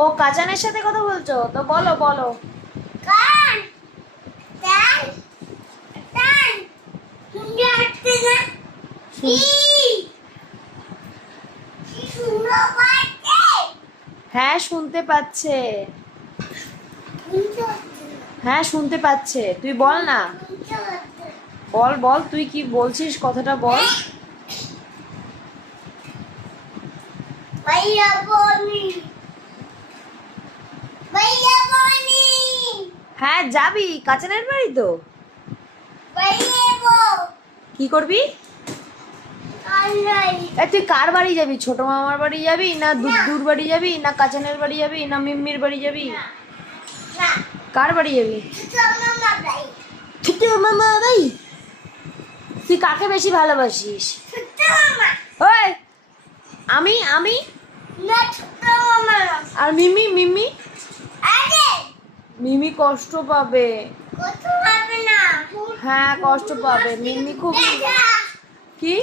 ও কাজানের সাথে কথা বলছো তো বলো বলো। কান টান টান তুমি আসতে না কি কি সুন্দর পাচ্ছে। হ্যাঁ শুনতে পাচ্ছে। শুনতে পাচ্ছে না, হ্যাঁ শুনতে পাচ্ছে, তুই বল না। শুনতে পাচ্ছে না। বল বল, তুই কি বলছিস কথাটা বল। ভাইয়া বনি ভাইয়া বনি হ্যাঁ যাবি কাজানের বাড়ি তো। ভাইয়া বো কি করবি? কান্নাই তুই কার বাড়ি যাবি? ছোট মামার বাড়ি যাবি না দুদুর বাড়ি যাবি না কাজানের বাড়ি যাবি না মিম্মির বাড়ি যাবি? না কার বাড়ি যাবি? মামা ভাই ছোট মামা ভাই। তুই কাকে বেশি ভালোবাসিস? ছোট মামা ওই আমি আমি না ছোট মামা আর মিমি মিমি। আরে মিমি কষ্ট পাবে। কত পাবে না হ্যাঁ কষ্ট পাবে মিমি খুব। দেখা কি?